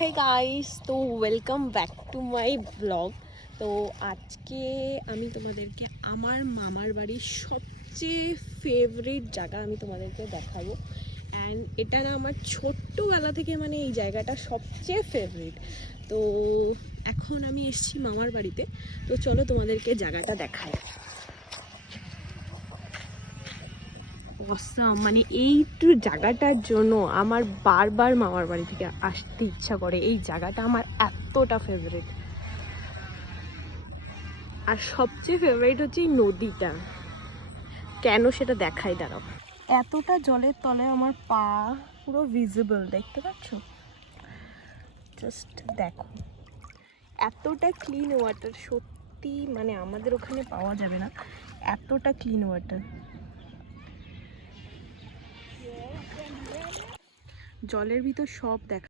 Hey guys, তো welcome back to my blog. তো আজকে আমি তোমাদেরকে আমার মামার বাড়ির সবচেয়ে ফেভারিট জায়গা আমি তোমাদেরকে দেখাবো। অ্যান্ড এটা না আমার ছোট্টবেলা থেকে মানে এই জায়গাটা সবচেয়ে ফেভারিট। তো এখন আমি এসেছি মামার বাড়িতে, তো চলো তোমাদেরকে জায়গাটা দেখাই। অসাম, মানে এইটু জায়গাটার জন্য আমার বারবার মামার বাড়ি থেকে আসতে ইচ্ছা করে। এই জায়গাটা আমার এতটা ফেভারিট, আর সবচেয়ে ফেভারিট হচ্ছে এই নদীটা। কেন সেটা দেখাই, দাঁড়াও। এতটা জলের তলে আমার পা পুরো ভিজিবল, দেখতে পাচ্ছ? জাস্ট দেখো, এতটা ক্লিন ওয়াটার, সত্যি মানে আমাদের ওখানে পাওয়া যাবে না এতটা ক্লিন ওয়াটার। জলের ভিতর সব দেখা